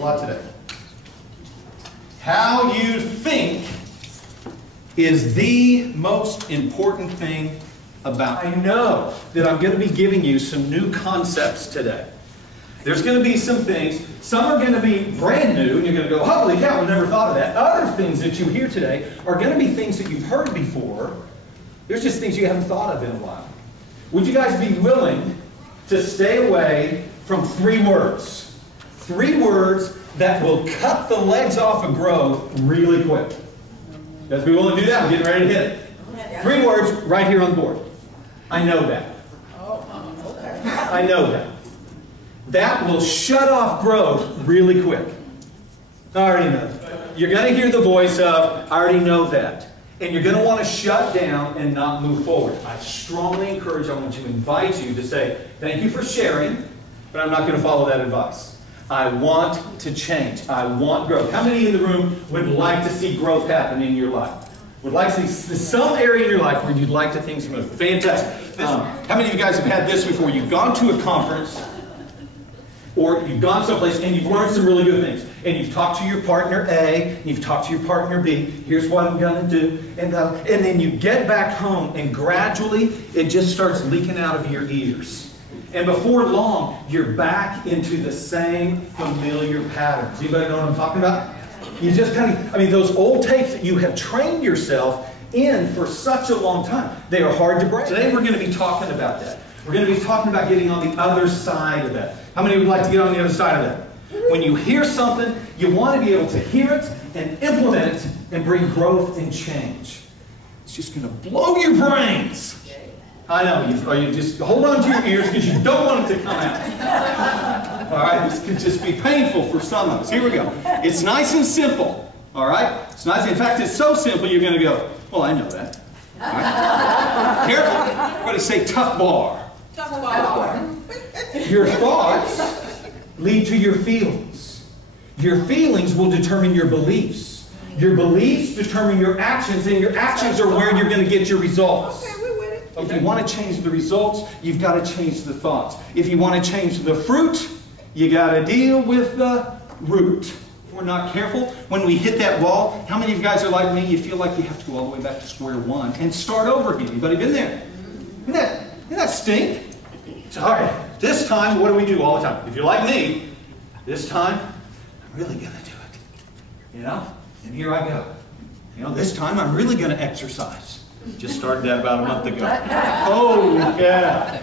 a lot today. How you think is the most important thing about. I know that I'm going to be giving you some new concepts today. There's going to be some things, some are going to be brand new, and you're going to go, holy cow, I never thought of that. Other things that you hear today are going to be things that you've heard before. There's just things you haven't thought of in a while. Would you guys be willing to stay away from 3 words? 3 words that will cut the legs off of growth really quick. You guys be willing to do that? I'm getting ready to hit it. 3 words right here on the board. I know that. I know that. That will shut off growth really quick. I already know. You're going to hear the voice of, I already know that. And you're going to want to shut down and not move forward. I strongly encourage, I want to invite you to say, thank you for sharing, but I'm not going to follow that advice. I want to change. I want growth. How many in the room would like to see growth happen in your life? Would like to see some area in your life where you'd like to things to move? Fantastic. How many of you guys have had this before? You've gone to a conference, or you've gone someplace and you've learned some really good things. And you've talked to your partner A, and you've talked to your partner B, here's what I'm going to do. And then you get back home and gradually it just starts leaking out of your ears. And before long, you're back into the same familiar patterns. Anybody know what I'm talking about? You just kind of, I mean, those old tapes that you have trained yourself in for such a long time, they are hard to break. Today we're going to be talking about that. We're going to be talking about getting on the other side of that. How many would like to get on the other side of that? When you hear something, you want to be able to hear it and implement it and bring growth and change. It's just going to blow your brains. I know. You just hold on to your ears because you don't want it to come out. All right? This can just be painful for some of us. Here we go. It's nice and simple. All right? It's nice. In fact, it's so simple you're going to go, well, I know that. All right? Careful. Everybody say tough bar. Tough bar. Your thoughts lead to your feelings. Your feelings will determine your beliefs. Your beliefs determine your actions, and your actions are where you're going to get your results. Okay, we're with it. If you want to change the results, you've got to change the thoughts. If you want to change the fruit, you got to deal with the root. If we're not careful, when we hit that wall, how many of you guys are like me? You feel like you have to go all the way back to square one and start over again. Anybody been there? Isn't that stink? So, all right, this time, what do we do all the time? If you're like me, this time, I'm really going to do it. You know? And here I go. You know, this time I'm really going to exercise. Just started that about a month ago. Oh, yeah.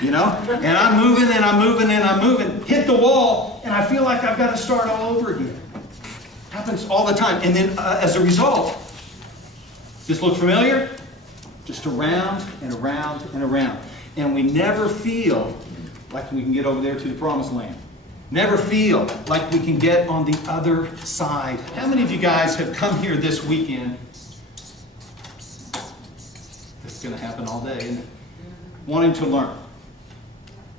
You know? And I'm moving and I'm moving and I'm moving. Hit the wall, and I feel like I've got to start all over again. Happens all the time. And then as a result, does this look familiar? Just around and around and around. And we never feel like we can get over there to the promised land. Never feel like we can get on the other side. How many of you guys have come here this weekend? It's going to happen all day, isn't it? Wanting to learn.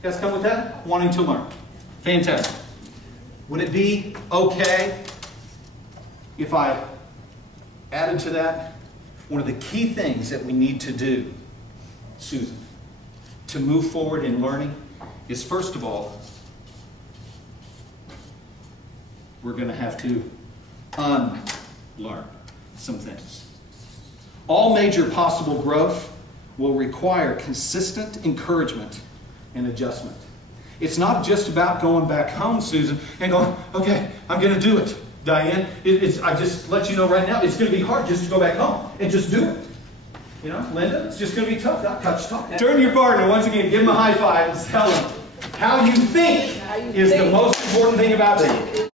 You guys come with that? Wanting to learn. Fantastic. Would it be okay if I added to that? One of the key things that we need to do, Susan, to move forward in learning is, first of all, we're going to have to unlearn some things. All major possible growth will require consistent encouragement and adjustment. It's not just about going back home, Susan, and going, okay, I'm going to do it. Diane, I just let you know right now, it's going to be hard just to go back home and just do it. You know, Linda, it's just going to be tough. Turn to your partner once again, give him a high five and tell him how you think is the most important thing about it.